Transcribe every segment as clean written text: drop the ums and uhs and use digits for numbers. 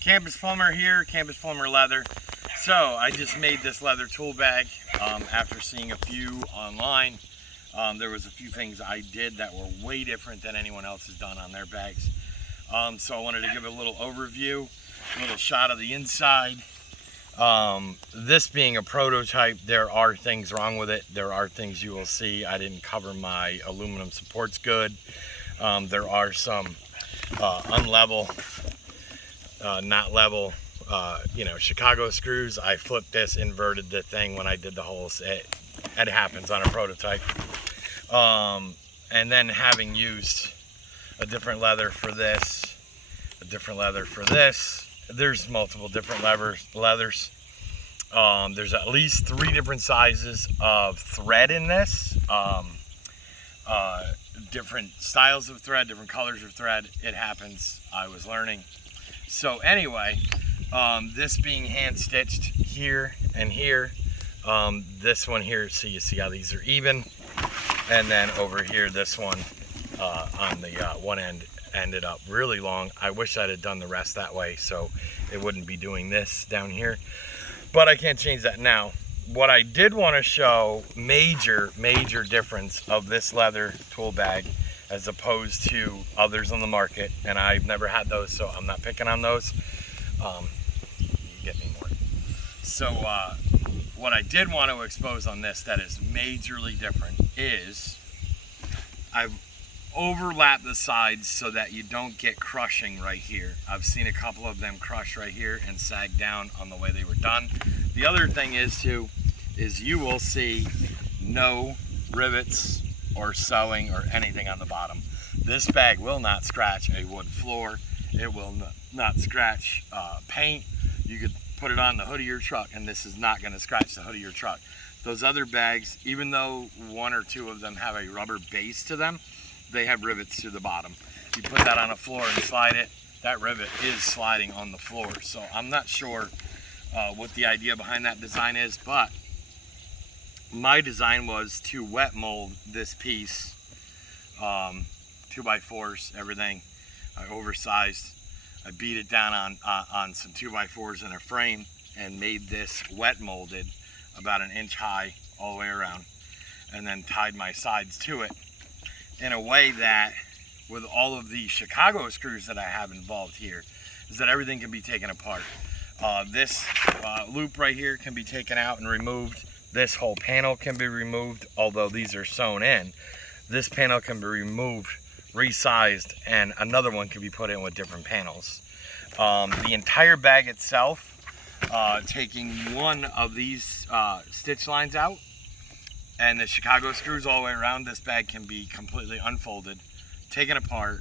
Campus Plumber here, Campus Plumber Leather. So I just made this leather tool bag after seeing a few online. There was a few things I did that were way different than anyone else has done on their bags. So I wanted to give a little overview, a little shot of the inside. This being a prototype, there are things wrong with it. There are things you will see. I didn't cover my aluminum supports good. There are some unlevel, not level, Chicago screws. I flipped this, inverted the thing when I did the holes. It happens on a prototype. And then having used a different leather for this, a different leather for this, there's multiple different leathers. There's at least 3 different sizes of thread in this. Different styles of thread, different colors of thread. It happens. I was learning. So anyway, this being hand stitched here and here. This one here, so you see how these are even. And then over here, this one on the one end ended up really long. I wish I'd have done the rest that way so it wouldn't be doing this down here, but I can't change that now. What I did want to show, major difference of this leather tool bag as opposed to others on the market, and I've never had those, so I'm not picking on those. You get me more. So what I did want to expose on this that is majorly different is I've overlapped the sides so that you don't get crushing right here. I've seen a couple of them crush right here and sag down on the way they were done. The other thing is you will see no rivets or sewing or anything on the bottom. This bag will not scratch a wood floor. It will not scratch paint. You could put it on the hood of your truck and this is not going to scratch the hood of your truck. Those other bags, even though 1 or 2 of them have a rubber base to them, they have rivets to the bottom. You put that on a floor and slide it, that rivet is sliding on the floor. So I'm not sure what the idea behind that design is, but my design was to wet mold this piece, 2x4s, everything. I oversized. I beat it down on some 2x4s in a frame and made this wet molded about 1 inch high all the way around, and then tied my sides to it in a way that with all of the Chicago screws that I have involved here is that everything can be taken apart. This loop right here can be taken out and removed. This whole panel can be removed, although these are sewn in. This panel can be removed, resized, and another one can be put in with different panels. The entire bag itself, taking one of these stitch lines out and the Chicago screws all the way around, this bag can be completely unfolded, taken apart,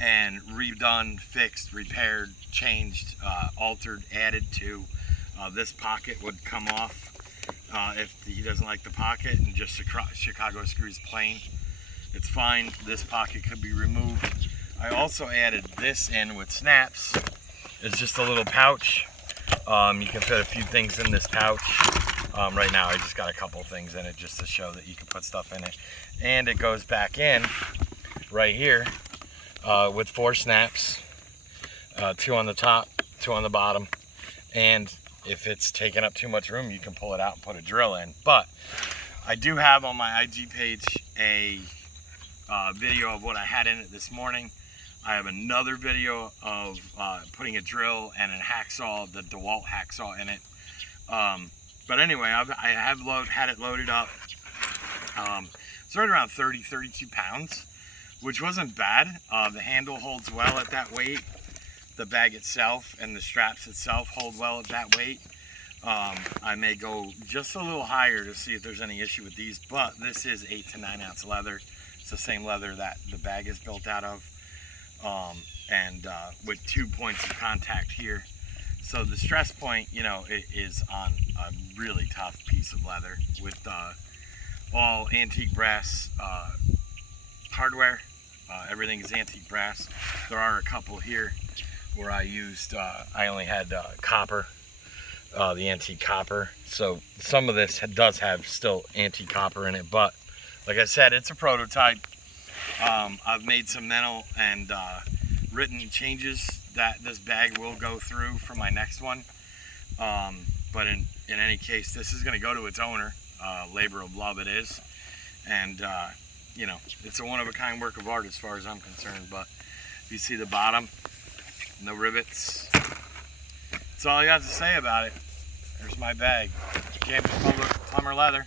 and redone, fixed, repaired, changed, altered, added to. This pocket would come off if he doesn't like the pocket, and just Chicago screws plain. It's fine. This pocket could be removed. I also added this in with snaps. It's just a little pouch. You can fit a few things in this pouch. Right now I just got a couple things in it just to show that you can put stuff in it. And it goes back in right here with 4 snaps, 2 on the top, 2 on the bottom. And if it's taking up too much room, you can pull it out and put a drill in. But I do have on my IG page a video of what I had in it this morning. I have another video of putting a drill and a hacksaw, the DeWalt hacksaw, in it. But anyway, I have had it loaded up. It's right around 32 pounds, which wasn't bad. The handle holds well at that weight. The bag itself and the straps itself hold well at that weight. I may go just a little higher to see if there's any issue with these, but this is 8 to 9 ounce leather. It's the same leather that the bag is built out of, and with 2 points of contact here. So the stress point, it is on a really tough piece of leather with all antique brass hardware. Everything is antique brass. There are a couple here where I used, I only had copper, the antique copper. So some of this does have still antique copper in it, but like I said, it's a prototype. I've made some mental and written changes that this bag will go through for my next one. But in any case, this is going to go to its owner. Labor of love it is. And, you know, it's a one-of-a-kind work of art as far as I'm concerned. But you see the bottom, no rivets. That's all I got to say about it. There's my bag. Campus Plumber leather.